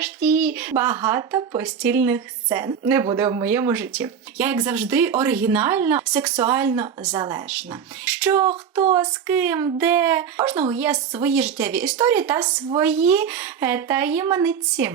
нарешті багато постільних сцен не буде в моєму житті. Я, як завжди, оригінальна, сексуально залежна. Що, хто, з ким, де. Кожного є свої життєві історії та свої е, таємниці.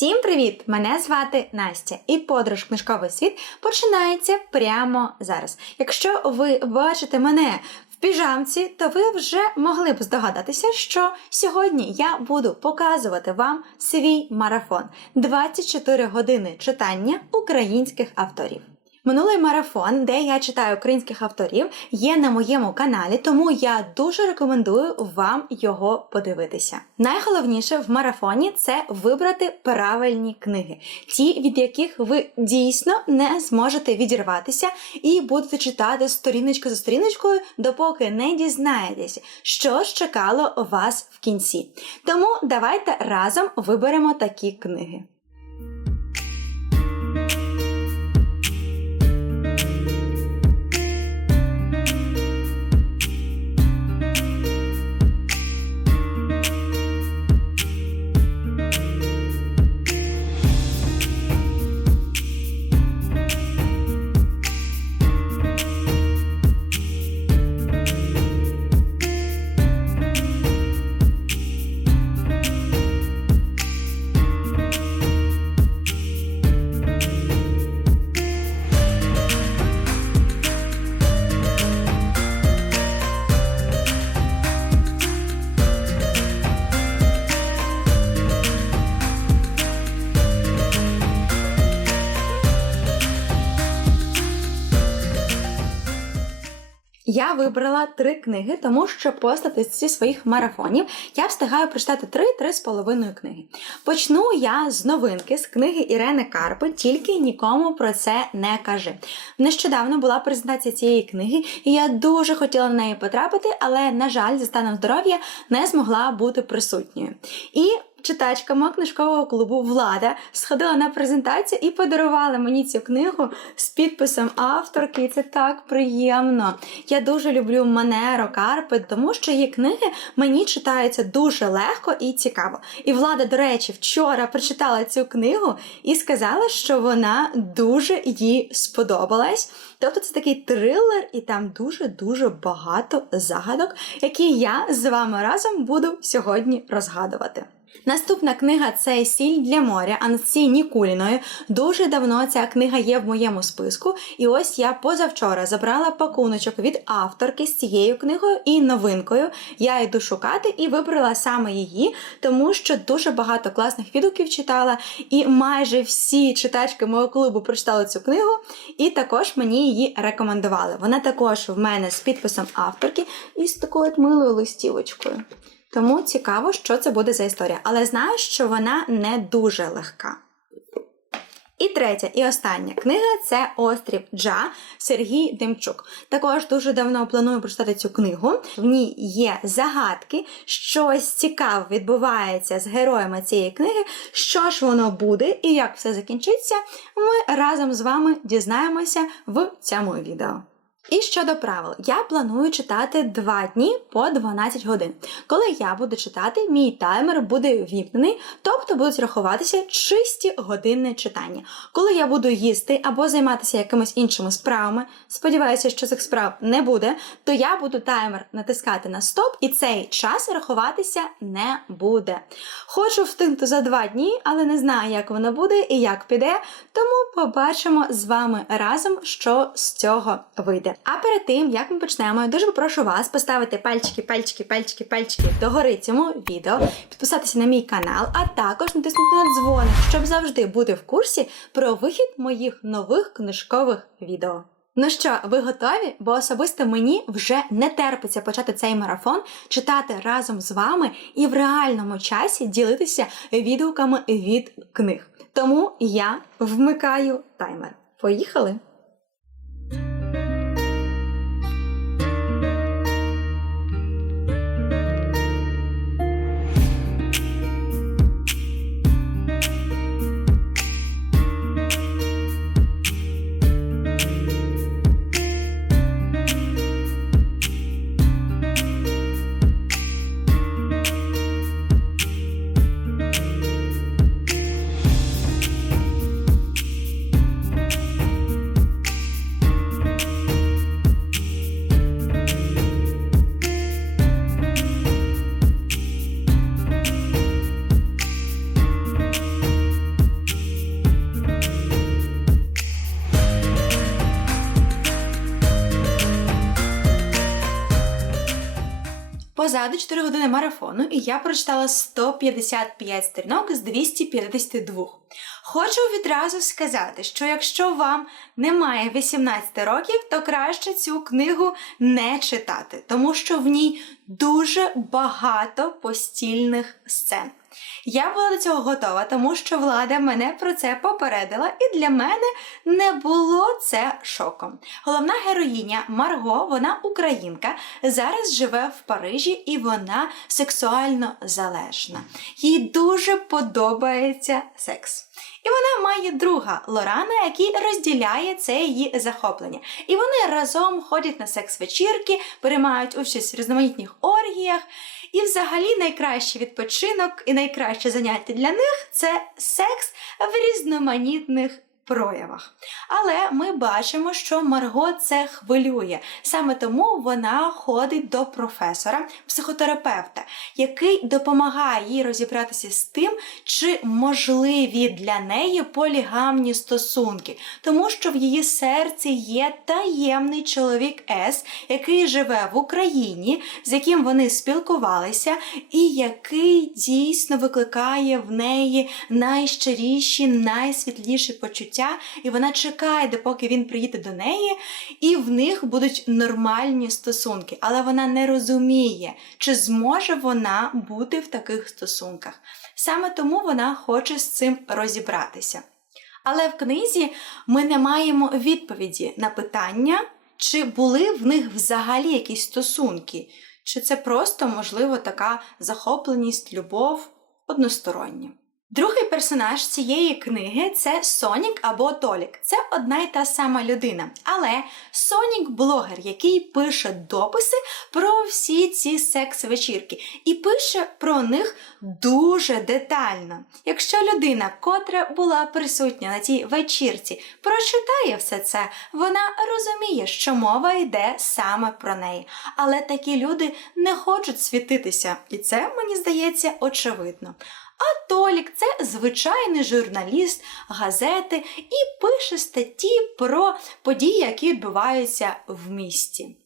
Всім привіт! Мене звати Настя, і подорож книжковий світ починається прямо зараз. Якщо ви бачите мене в піжамці, то ви вже могли б здогадатися, що сьогодні я буду показувати вам свій марафон 24 години читання українських авторів. Минулий марафон, де я читаю українських авторів, є на моєму каналі, тому я дуже рекомендую вам його подивитися. Найголовніше в марафоні це вибрати правильні книги, ті, від яких ви дійсно не зможете відірватися і будете читати сторіночку за сторіночкою, допоки не дізнаєтесь, що ж чекало вас в кінці. Тому давайте разом виберемо такі книги. Я вибрала три книги, тому що по статистиці своїх марафонів я встигаю прочитати три-три з половиною книги. Почну я з новинки з книги Ірени Карпи, тільки нікому про це не кажи. Нещодавно була презентація цієї книги, і я дуже хотіла на неї потрапити, але, на жаль, за станом здоров'я не змогла бути присутньою. І читачка мого книжкового клубу Влада сходила на презентацію і подарувала мені цю книгу з підписом авторки. І це так приємно. Я дуже люблю Манеро Карпи, тому що її книги мені читаються дуже легко і цікаво. І влада, до речі, вчора прочитала цю книгу і сказала, що вона дуже їй сподобалась. Тобто це такий трилер, і там дуже-дуже багато загадок, які я з вами разом буду сьогодні розгадувати. Наступна книга це Сіль для моря Анастасії Нікуліної. Дуже давно ця книга є в моєму списку. І ось я позавчора забрала пакуночок від авторки з цією книгою і новинкою. Я йду шукати і вибрала саме її, тому що дуже багато класних відгуків читала, і майже всі читачки мого клубу прочитали цю книгу, і також мені її рекомендували. Вона також в мене з підписом авторки і з такою от милою листівочкою. Тому цікаво, що це буде за історія. Але знаю, що вона не дуже легка. І третя і остання книга це Острів Джа Сергій Демчук. Також дуже давно планую прочитати цю книгу. В ній є загадки, щось цікаве відбувається з героями цієї книги. Що ж воно буде і як все закінчиться, ми разом з вами дізнаємося в цьому відео. І щодо правил, я планую читати 2 дні по 12 годин. Коли я буду читати, мій таймер буде ввімкнений, тобто будуть рахуватися чисті години читання. Коли я буду їсти або займатися якимись іншими справами, сподіваюся, що цих справ не буде, то я буду таймер натискати на стоп, і цей час рахуватися не буде. Хочу встигнути за 2 дні, але не знаю, як воно буде і як піде, тому побачимо з вами разом, що з цього вийде. А перед тим, як ми почнемо, я дуже попрошу вас поставити пальчики, пальчики, пальчики, пальчики догори цьому відео, підписатися на мій канал, а також натиснути на дзвоник, щоб завжди бути в курсі про вихід моїх нових книжкових відео. Ну що, ви готові? Бо особисто мені вже не терпиться почати цей марафон, читати разом з вами і в реальному часі ділитися відгуками від книг. Тому я вмикаю таймер. Поїхали! Позаду 4 години марафону, і я прочитала 155 сторінок з 252. Хочу відразу сказати, що якщо вам немає 18 років, то краще цю книгу не читати, тому що в ній дуже багато постільних сцен. Я була до цього готова, тому що влада мене про це попередила, і для мене не було це шоком. Головна героїня Марго, вона українка, зараз живе в Парижі і вона сексуально залежна. Їй дуже подобається секс. І вона має друга Лорана, який розділяє це її захоплення. І вони разом ходять на секс-вечірки, приймають участь в різноманітних оргіях. І взагалі найкращий відпочинок і найкраще заняття для них це секс в різноманітних проявах. Але ми бачимо, що Марго це хвилює. Саме тому вона ходить до професора, психотерапевта, який допомагає їй розібратися з тим, чи можливі для неї полігамні стосунки, тому що в її серці є таємний чоловік С, який живе в Україні, з яким вони спілкувалися, і який дійсно викликає в неї найщиріші, найсвітліші почуття, і вона чекає, допоки він приїде до неї, і в них будуть нормальні стосунки. Але вона не розуміє, чи зможе вона бути в таких стосунках. Саме тому вона хоче з цим розібратися. Але в книзі ми не маємо відповіді на питання, чи були в них взагалі якісь стосунки, чи це просто, можливо, така захопленість, любов одностороння. Другий персонаж цієї книги це Сонік або Толік. Це одна й та сама людина. Але Сонік блогер, який пише дописи про всі ці секс-вечірки, і пише про них дуже детально. Якщо людина, котра була присутня на цій вечірці, прочитає все це, вона розуміє, що мова йде саме про неї. Але такі люди не хочуть світитися, і це мені здається очевидно. А Толік це звичайний журналіст газети і пише статті про події, які відбуваються в місті.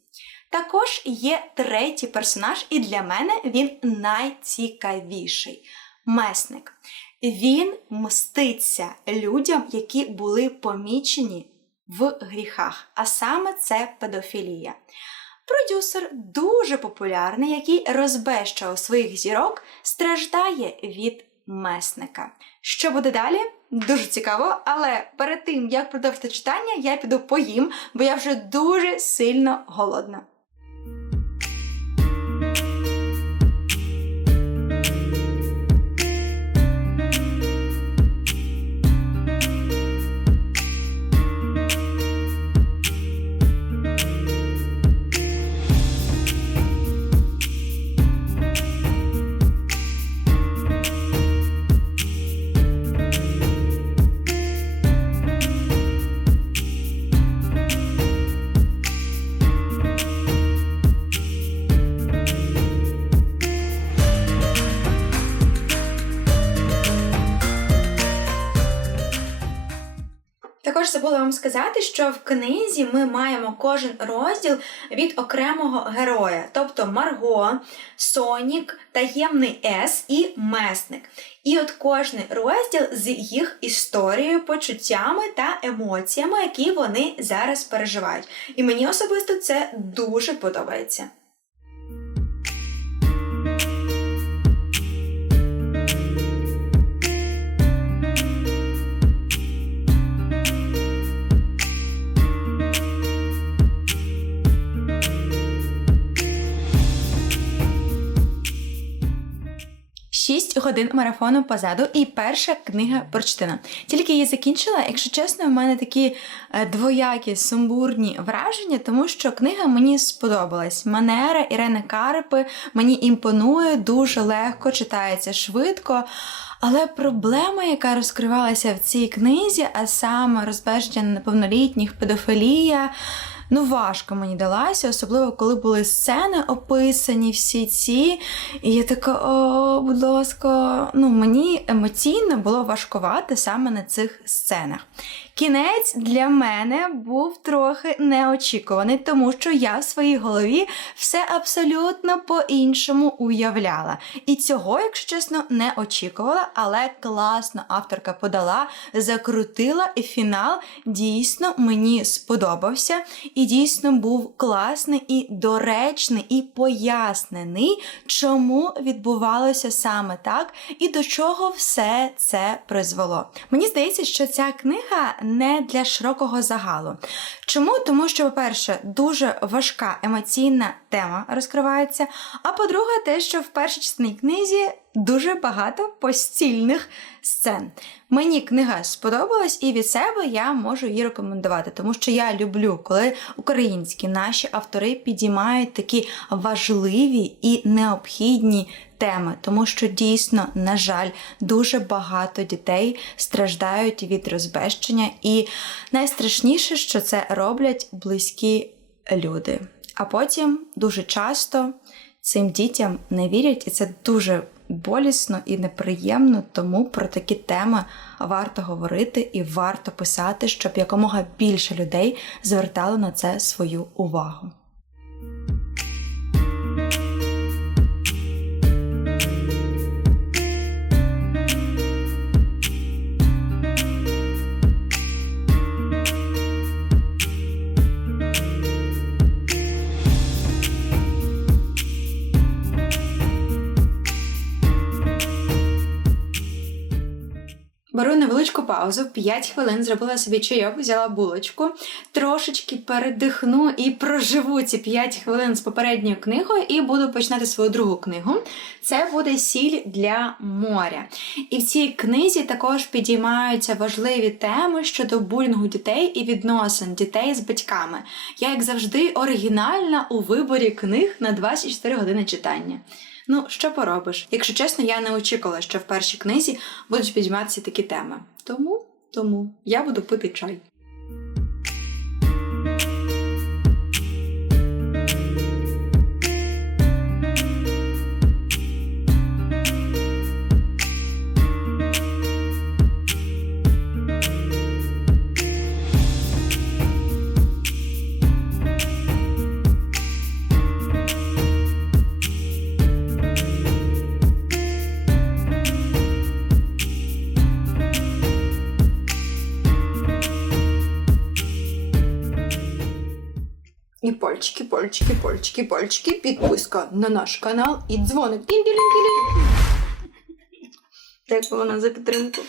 Також є третій персонаж, і для мене він найцікавіший месник. Він мститься людям, які були помічені в гріхах, а саме це педофілія. Продюсер дуже популярний, який розбещав своїх зірок, страждає від месника. Що буде далі? Дуже цікаво, але перед тим як продовжити читання, я піду поїм, бо я вже дуже сильно голодна. Сказати, що в книзі ми маємо кожен розділ від окремого героя, тобто Марго, Сонік, таємний С і Месник. І от кожний розділ з їх історією, почуттями та емоціями, які вони зараз переживають. І мені особисто це дуже подобається. Шість годин марафону позаду, і перша книга прочитана. Тільки її закінчила, якщо чесно, в мене такі е, двоякі сумбурні враження, тому що книга мені сподобалась. Манера Ірени Карпи мені імпонує, дуже легко читається швидко. Але проблема, яка розкривалася в цій книзі, а саме розбеження неповнолітніх, педофілія, ну важко мені далася, особливо коли були сцени описані всі ці. І я така, о, будь ласка, ну мені емоційно було важкувати саме на цих сценах. Кінець для мене був трохи неочікуваний, тому що я в своїй голові все абсолютно по-іншому уявляла. І цього, якщо чесно, не очікувала, але класно авторка подала, закрутила, і фінал дійсно мені сподобався. І дійсно був класний і доречний, і пояснений, чому відбувалося саме так і до чого все це призвело. Мені здається, що ця книга не для широкого загалу. Чому? Тому що, по-перше, дуже важка емоційна тема розкривається. А по-друге, те, що в першій частині книзі дуже багато постільних сцен. Мені книга сподобалась, і від себе я можу її рекомендувати, тому що я люблю, коли українські наші автори підіймають такі важливі і необхідні теми, тому що дійсно, на жаль, дуже багато дітей страждають від розбещення, і найстрашніше, що це роблять близькі люди. А потім дуже часто цим дітям не вірять, і це дуже болісно і неприємно, тому про такі теми варто говорити і варто писати, щоб якомога більше людей звертало на це свою увагу. Беру невеличку паузу, 5 хвилин зробила собі чайок, взяла булочку, трошечки передихну і проживу ці 5 хвилин з попередньою книгою, і буду починати свою другу книгу. Це буде сіль для моря. І в цій книзі також підіймаються важливі теми щодо булінгу дітей і відносин дітей з батьками. Я, як завжди, оригінальна у виборі книг на 24 години читання. Ну, що поробиш? Якщо чесно, я не очікувала, що в першій книзі будуть підійматися такі теми. Тому, тому я буду пити чай. Пальчики, пальчики, пальчики, підписка на наш канал і дзвоник. Дякую вам за підтримку.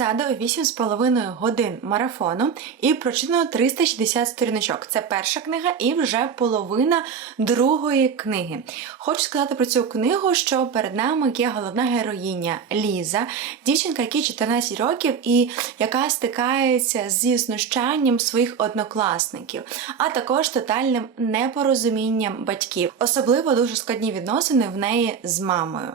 Позаду 8,5 годин марафону і прочитано 360 сторіночок. Це перша книга і вже половина другої книги. Хочу сказати про цю книгу, що перед нами є головна героїня Ліза, дівчинка, якій 14 років і яка стикається зі знущанням своїх однокласників, а також тотальним непорозумінням батьків. Особливо дуже складні відносини в неї з мамою.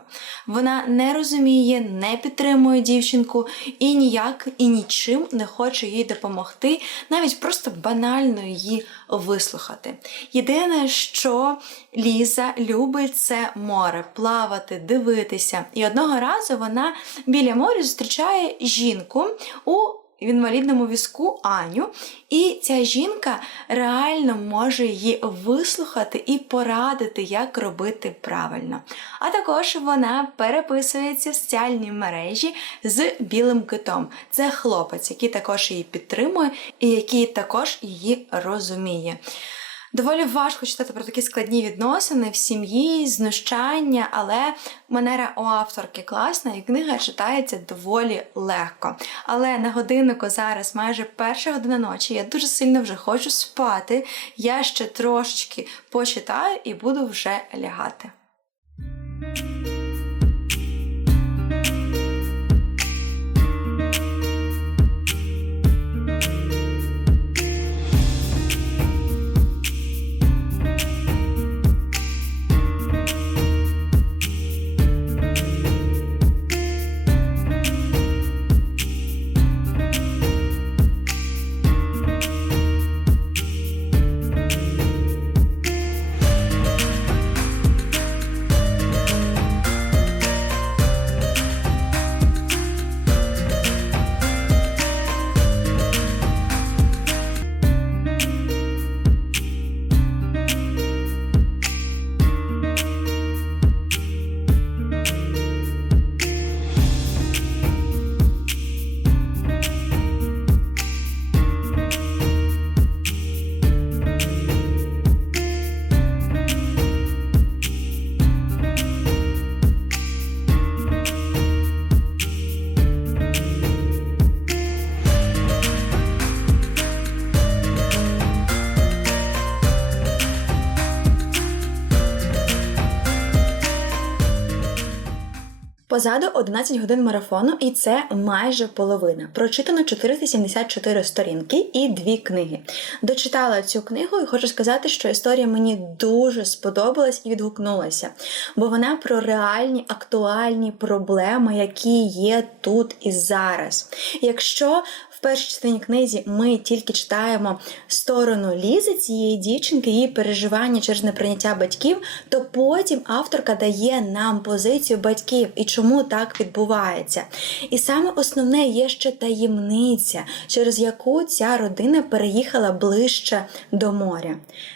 Вона не розуміє, не підтримує дівчинку і ніяк і нічим не хоче їй допомогти, навіть просто банально її вислухати. Єдине, що Ліза любить, це море, плавати, дивитися. І одного разу вона біля моря зустрічає жінку у в інвалідному візку Аню, і ця жінка реально може її вислухати і порадити, як робити правильно. А також вона переписується в соціальній мережі з білим китом. Це хлопець, який також її підтримує і який також її розуміє. Доволі важко читати про такі складні відносини в сім'ї, знущання, але манера у авторки класна, і книга читається доволі легко. Але на годиннику зараз майже перша година ночі. Я дуже сильно вже хочу спати. Я ще трошечки почитаю і буду вже лягати. Позаду 11 годин марафону, і це майже половина. Прочитано 474 сторінки і дві книги. Дочитала цю книгу і хочу сказати, що історія мені дуже сподобалась і відгукнулася, бо вона про реальні актуальні проблеми, які є тут і зараз. Якщо в першій частині книзі ми тільки читаємо сторону Лізи цієї дівчинки, її переживання через неприйняття батьків, то потім авторка дає нам позицію батьків і чому так відбувається. І саме основне є ще таємниця, через яку ця родина переїхала ближче до моря.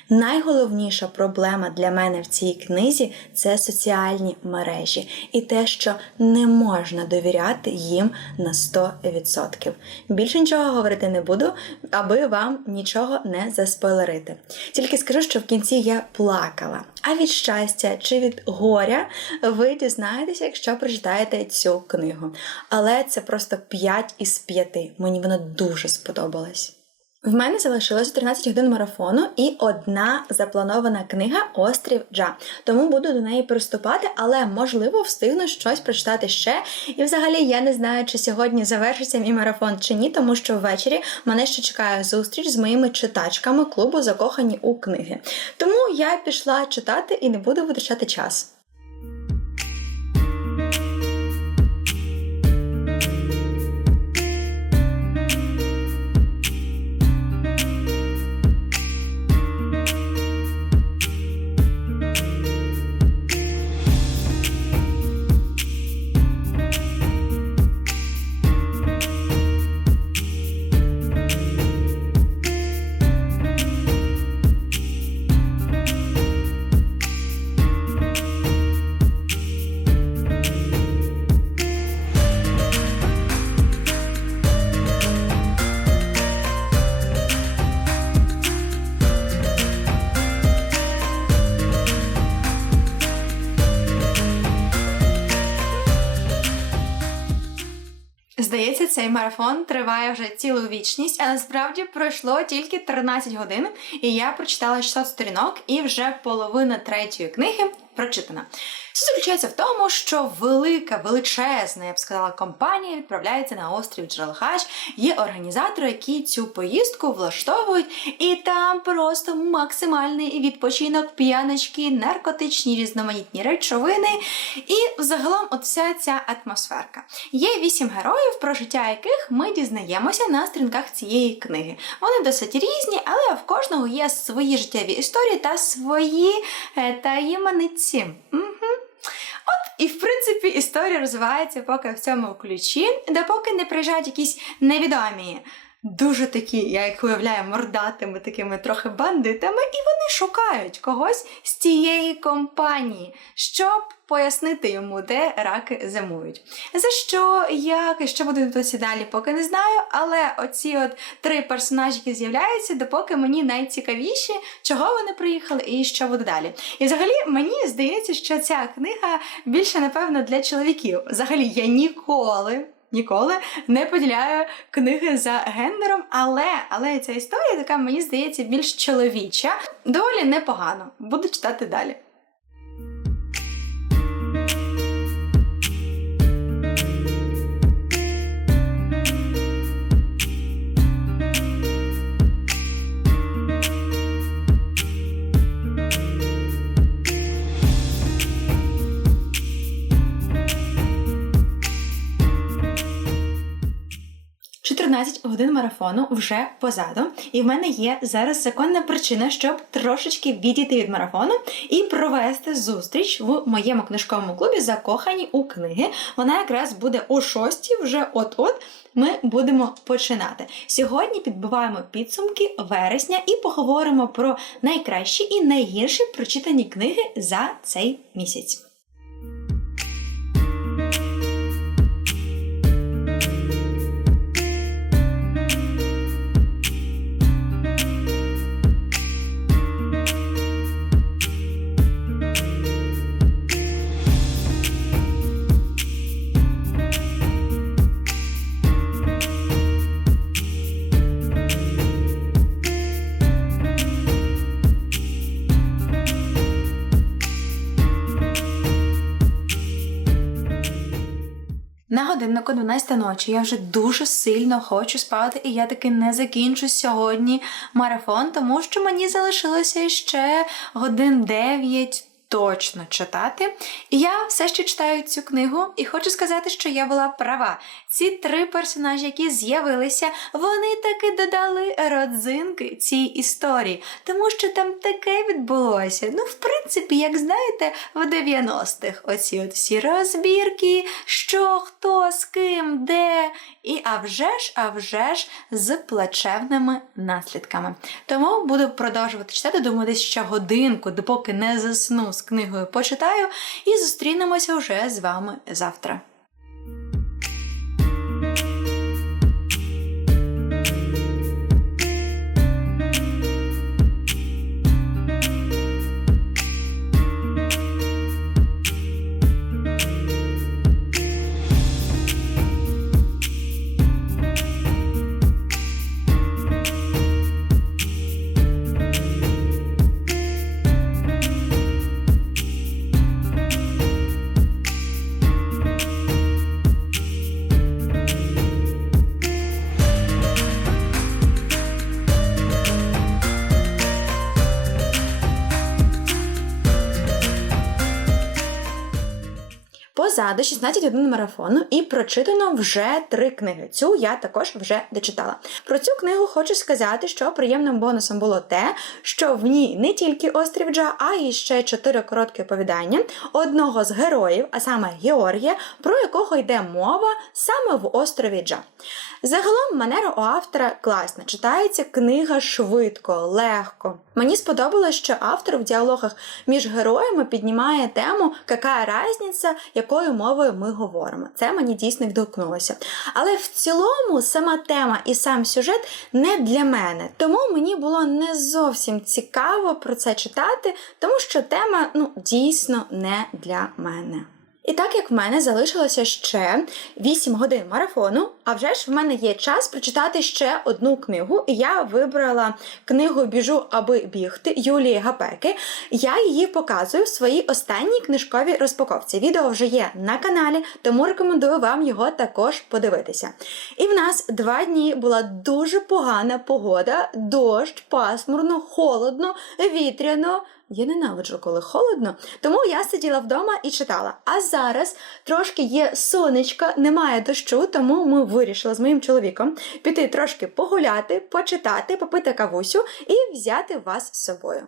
Найголовніша проблема для мене в цій книзі це соціальні мережі і те, що не можна довіряти їм на 100%. Більше нічого говорити не буду, аби вам нічого не заспойлерити. Тільки скажу, що в кінці я плакала. А від щастя чи від горя ви дізнаєтеся, якщо прочитаєте цю книгу. Але це просто 5 із 5. Мені вона дуже сподобалась. В мене залишилося 13 годин марафону і одна запланована книга Острів Джа. Тому буду до неї приступати, але можливо встигну щось прочитати ще. І взагалі я не знаю, чи сьогодні завершиться мій марафон чи ні, тому що ввечері мене ще чекає зустріч з моїми читачками клубу Закохані у книги. Тому я пішла читати і не буду витрачати час. Цей марафон триває вже цілу вічність, але справді пройшло тільки 13 годин, і я прочитала 600 сторінок, і вже половина третьої книги прочитана. Суть заключається в тому, що велика, величезна, я б сказала, компанія відправляється на острів Джерелхач. Є організатори, які цю поїздку влаштовують, і там просто максимальний відпочинок, п'яночки, наркотичні різноманітні речовини. І загалом, от вся ця атмосферка. Є вісім героїв, про життя яких ми дізнаємося на сторінках цієї книги. Вони досить різні, але в кожного є свої життєві історії та свої е, таємниці. І в принципі історія розвивається поки в цьому ключі, допоки не приїжджають якісь невідомі дуже такі, я їх уявляю, мордатими, такими трохи бандитами, і вони шукають когось з цієї компанії, щоб пояснити йому, де раки зимують. За що, як і що буде досі далі, поки не знаю. Але оці от три персонажі, з'являються, допоки мені найцікавіші, чого вони приїхали і що буде далі. І взагалі мені здається, що ця книга більше, напевно, для чоловіків. Взагалі, я ніколи. Ніколи не поділяю книги за гендером, але але ця історія така, мені здається, більш чоловіча. Доволі непогано. Буду читати далі. 14 годин марафону вже позаду, і в мене є зараз законна причина, щоб трошечки відійти від марафону і провести зустріч в моєму книжковому клубі Закохані у книги. Вона якраз буде о 6 вже от-от. Ми будемо починати. Сьогодні підбиваємо підсумки вересня і поговоримо про найкращі і найгірші прочитані книги за цей місяць. На годиннику 12 ночі. Я вже дуже сильно хочу спати, і я таки не закінчу сьогодні марафон, тому що мені залишилося ще годин 9 точно читати. І я все ще читаю цю книгу, і хочу сказати, що я була права. Ці три персонажі, які з'явилися, вони таки додали родзинки цій історії, тому що там таке відбулося. Ну, в принципі, як знаєте, в 90-х оці от всі розбірки, що, хто, з ким, де. І а вже ж, а вже ж з плачевними наслідками. Тому буду продовжувати читати, думаю, десь ще годинку, допоки не засну з книгою почитаю, і зустрінемося вже з вами завтра. Позаду 16 годин марафону і прочитано вже три книги. Цю я також вже дочитала. Про цю книгу хочу сказати, що приємним бонусом було те, що в ній не тільки острів Джа, а й ще чотири короткі оповідання одного з героїв, а саме Георгія, про якого йде мова саме в острові Джа. Загалом манера у автора класна. Читається книга швидко, легко. Мені сподобалось, що автор в діалогах між героями піднімає тему, яка різниця, якою мовою ми говоримо. Це мені дійсно відгукнулося. Але в цілому сама тема і сам сюжет не для мене. Тому мені було не зовсім цікаво про це читати, тому що тема ну, дійсно не для мене. І так як в мене залишилося ще 8 годин марафону, а вже ж в мене є час прочитати ще одну книгу. І я вибрала книгу Біжу, аби бігти Юлії Гапеки. Я її показую в своїй останній книжковій розпаковці. Відео вже є на каналі, тому рекомендую вам його також подивитися. І в нас два дні була дуже погана погода, дощ, пасмурно, холодно, вітряно. Я ненавиджу, коли холодно, тому я сиділа вдома і читала. А зараз трошки є сонечко, немає дощу, тому ми вирішили з моїм чоловіком піти трошки погуляти, почитати, попити кавусю і взяти вас з собою.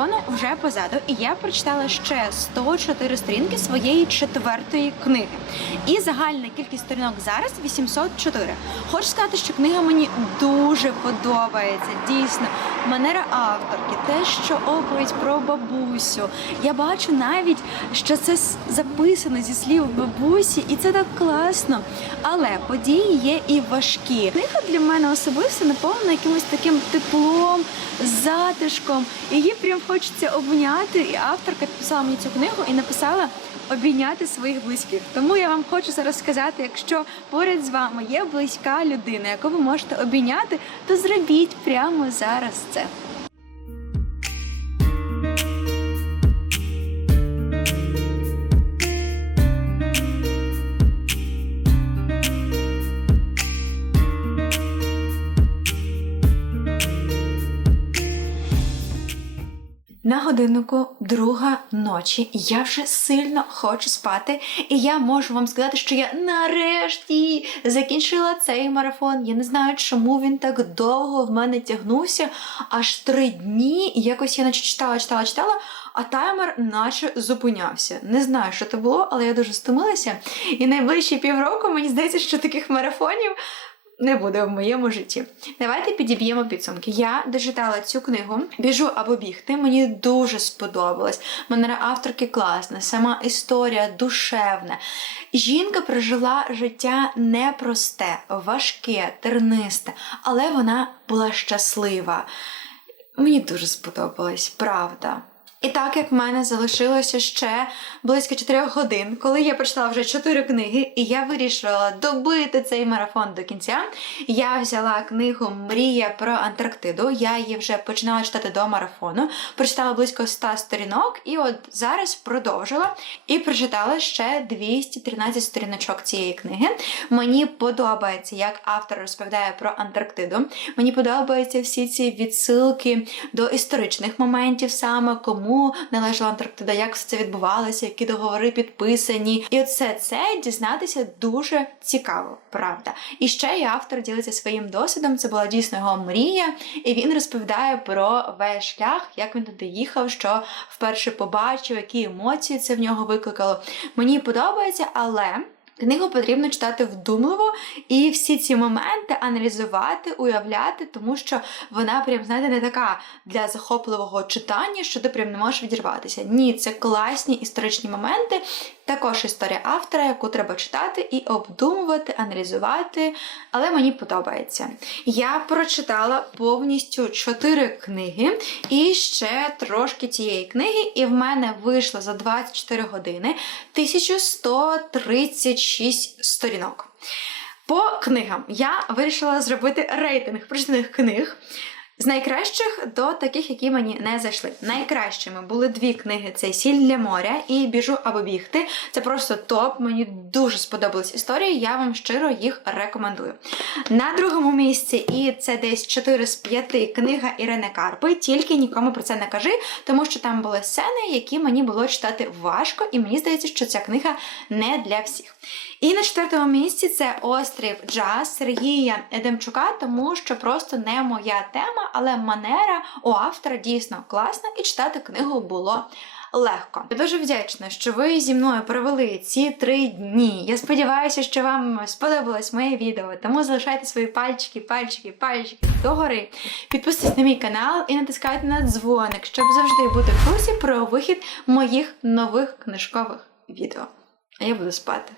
Марафону вже позаду, і я прочитала ще 104 сторінки своєї четвертої книги. І загальна кількість сторінок зараз 804. Хочу сказати, що книга мені дуже подобається. Дійсно, манера авторки, те, що оповідь про бабусю. Я бачу навіть, що це записано зі слів бабусі, і це так класно. Але події є і важкі. Книга для мене особисто наповнена якимось таким теплом, затишком. Її прям хочеться обняти. І авторка підписала мені цю книгу і написала обійняти своїх близьких. Тому я вам хочу зараз сказати, якщо поряд з вами є близька людина, яку ви можете обійняти, то зробіть прямо зараз це. Годиннику друга ночі я вже сильно хочу спати, і я можу вам сказати, що я нарешті закінчила цей марафон. Я не знаю, чому він так довго в мене тягнувся, аж три дні. Якось я наче читала, читала, читала, а таймер наче зупинявся. Не знаю, що це було, але я дуже стомилася. І найближчі півроку мені здається, що таких марафонів не буде в моєму житті. Давайте підіб'ємо підсумки. Я дочитала цю книгу Біжу або бігти. Мені дуже сподобалось. Манера авторки класна, сама історія душевна. Жінка прожила життя непросте, важке, тернисте, але вона була щаслива. Мені дуже сподобалось, правда. І так як в мене залишилося ще близько 4 годин, коли я прочитала вже 4 книги, і я вирішила добити цей марафон до кінця, я взяла книгу Мрія про Антарктиду. Я її вже починала читати до марафону, прочитала близько 100 сторінок, і от зараз продовжила і прочитала ще 213 сторіночок цієї книги. Мені подобається, як автор розповідає про Антарктиду. Мені подобаються всі ці відсилки до історичних моментів, саме кому належала Антарктида, як все це відбувалося, які договори підписані. І оце це дізнатися дуже цікаво, правда. І ще і автор ділиться своїм досвідом. Це була дійсно його мрія, і він розповідає про весь шлях, як він туди їхав, що вперше побачив, які емоції це в нього викликало. Мені подобається, але. Книгу потрібно читати вдумливо і всі ці моменти аналізувати, уявляти, тому що вона прям, знаєте, не така для захопливого читання, що ти прям не можеш відірватися. Ні, це класні історичні моменти. Також історія автора, яку треба читати і обдумувати, аналізувати, але мені подобається. Я прочитала повністю чотири книги і ще трошки цієї книги, і в мене вийшло за 24 години 1136 сторінок. По книгам я вирішила зробити рейтинг прочитаних книг. З найкращих до таких, які мені не зайшли. Найкращими були дві книги: це Сіль для моря і Біжу або бігти. Це просто топ. Мені дуже сподобались історії. Я вам щиро їх рекомендую. На другому місці, і це десь 4 з 5 книга Ірини Карпи. Тільки нікому про це не кажи, тому що там були сцени, які мені було читати важко, і мені здається, що ця книга не для всіх. І на четвертому місці це острів Джаз Сергія Едемчука, тому що просто не моя тема, але манера у автора дійсно класна, і читати книгу було. Легко. Я дуже вдячна, що ви зі мною провели ці три дні. Я сподіваюся, що вам сподобалось моє відео, тому залишайте свої пальчики, пальчики, пальчики догори. Підписуйтесь на мій канал і натискайте на дзвоник, щоб завжди бути в курсі про вихід моїх нових книжкових відео. А я буду спати.